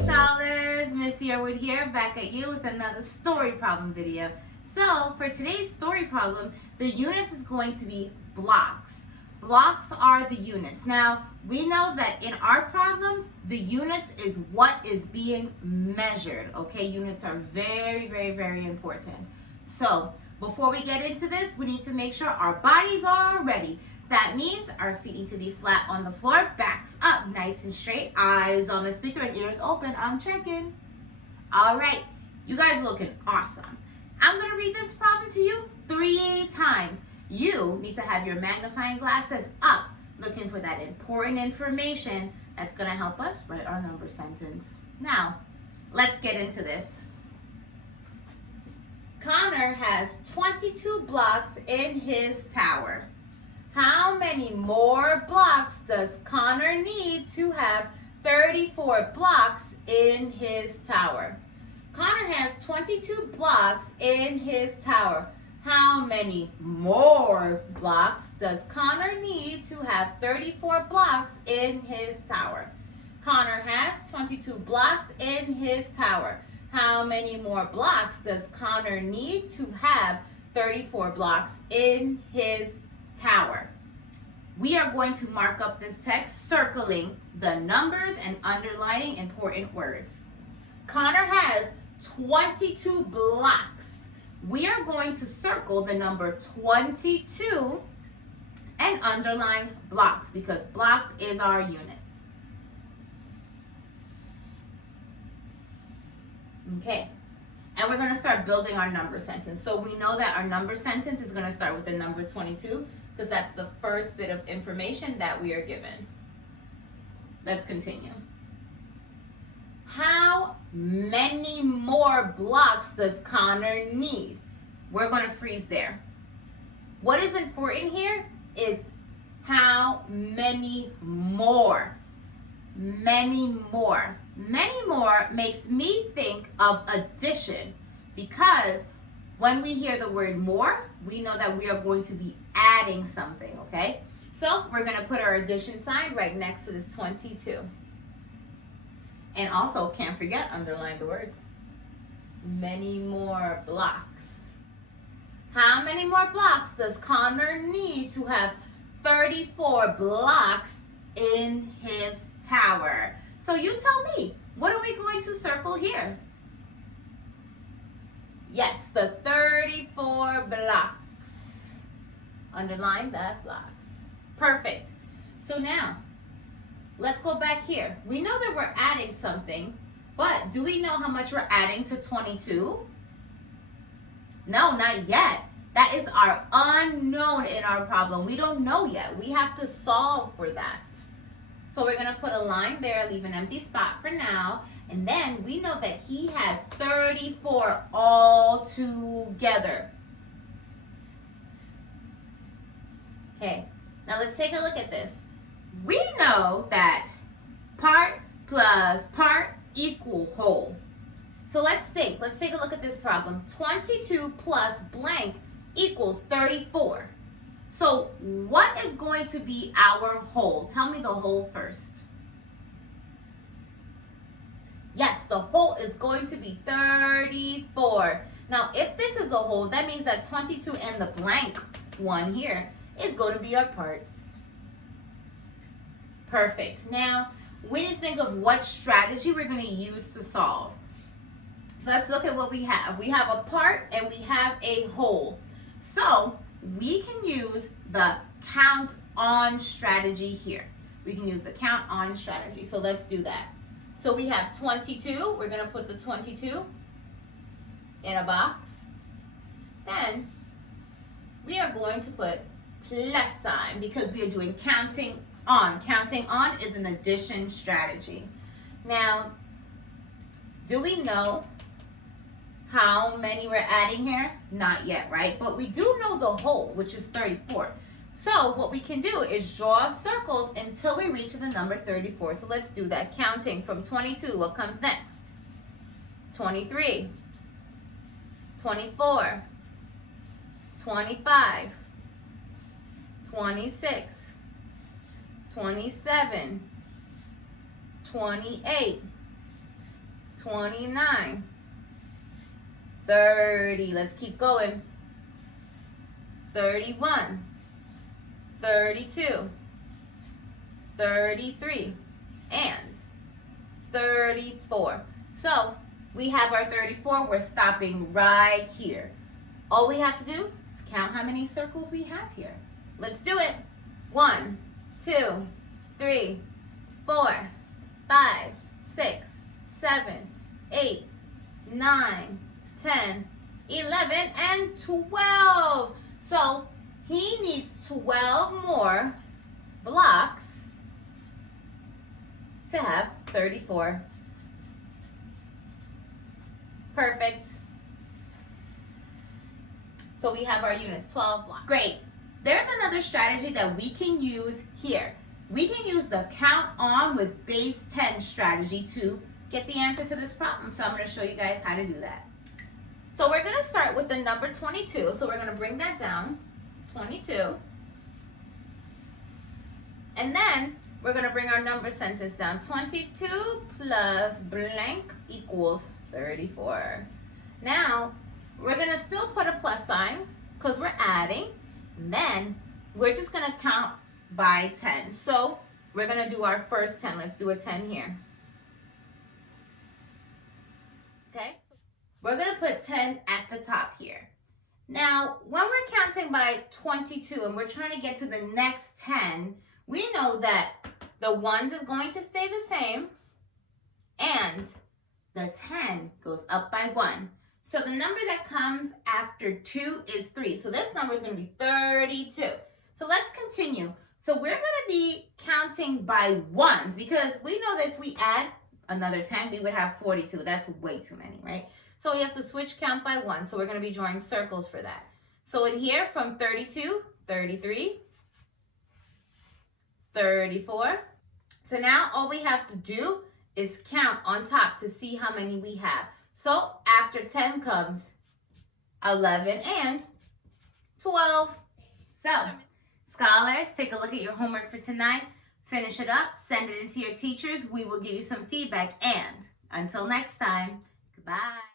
Solvers, Miss Yearwood here, back at you with another story problem video. So for today's story problem, the units is going to be blocks. Blocks are the units. Now, we know that in our problems, the units is what is being measured, okay? Units are very, very, very important. So before we get into this, we need to make sure our bodies are ready. That means our feet need to be flat on the floor, backs up, nice and straight, eyes on the speaker and ears open. I'm checking. All right, you guys are looking awesome. I'm gonna read this problem to you 3 times. You need to have your magnifying glasses up, looking for that important information that's gonna help us write our number sentence. Now, let's get into this. Connor has 22 blocks in his tower. How many more blocks does Connor need to have 34 blocks in his tower? Connor has 22 blocks in his tower. How many more blocks does Connor need to have 34 blocks in his tower? Connor has 22 blocks in his tower. How many more blocks does Connor need to have 34 blocks in his tower? We are going to mark up this text circling the numbers and underlining important words. Connor has 22 blocks. We are going to circle the number 22 and underline blocks because blocks is our units. Okay, and we're going to start building our number sentence. So we know that our number sentence is going to start with the number 22 because that's the first bit of information that we are given. Let's continue. How many more blocks does Connor need? We're going to freeze there. What is important here is how many more. Many more. Many more makes me think of addition because when we hear the word more, we know that we are going to be adding something, okay? So we're going to put our addition sign right next to this 22. And also, can't forget, underline the words. Many more blocks. How many more blocks does Connor need to have 34 blocks in his tower? So you tell me, what are we going to circle here? Yes, the 34 blocks. Underline that blocks. Perfect. So now, let's go back here. We know that we're adding something, but do we know how much we're adding to 22? No, not yet. That is our unknown in our problem. We don't know yet. We have to solve for that. So we're going to put a line there, leave an empty spot for now. And then we know that he has 34 all together. Okay, now let's take a look at this. We know that part plus part equal whole. So let's think. Let's take a look at this problem. 22 plus blank equals 34. So what is going to be our whole? Tell me the whole first. Yes, the whole is going to be 34. Now, if this is a whole, that means that 22 and the blank one here is going to be our parts. Perfect. Now, we need to think of what strategy we're going to use to solve. So let's look at what we have. We have a part and we have a whole. So we can use the count on strategy here. We can use the count on strategy. So let's do that. So we have 22. We're going to put the 22 in a box. Then we are going to put plus sign because we are doing counting on. Counting on is an addition strategy. Now, do we know how many we're adding here? Not yet, right? But we do know the whole, which is 34. So what we can do is draw circles until we reach the number 34. So let's do that. Counting from 22, what comes next? 23, 24, 25, 26, 27, 28, 29, 30. Let's keep going. 31, 32, 33, and 34. So we have our 34. We're stopping right here. All we have to do is count how many circles we have here. Let's do it. 1, 2, 3, 4, 5, 6, 7, 8, 9, 10, 11, and 12. So he needs 12 more blocks to have 34. Perfect. So we have our units, 12 blocks. Great. There's another strategy that we can use here. We can use the count on with base 10 strategy to get the answer to this problem. So I'm going to show you guys how to do that. So we're going to start with the number 22. So we're going to bring that down, 22. And then we're going to bring our number sentence down. 22 plus blank equals 34. Now, we're going to still put a plus sign because we're adding. And then we're just going to count by 10. So we're going to do our first 10. Let's do a 10 here. Okay? We're going to put 10 at the top here. Now, when we're counting by 22 and we're trying to get to the next 10, we know that the ones is going to stay the same and the 10 goes up by 1. So the number that comes after 2 is 3. So this number is going to be 32. So let's continue. So we're going to be counting by ones because we know that if we add another 10, we would have 42. That's way too many, right? So we have to switch count by 1. So we're going to be drawing circles for that. So in here from 32, 33, 34. So now all we have to do is count on top to see how many we have. So after 10 comes 11 and 12. So scholars, take a look at your homework for tonight. Finish it up, send it into your teachers. We will give you some feedback. And until next time, goodbye.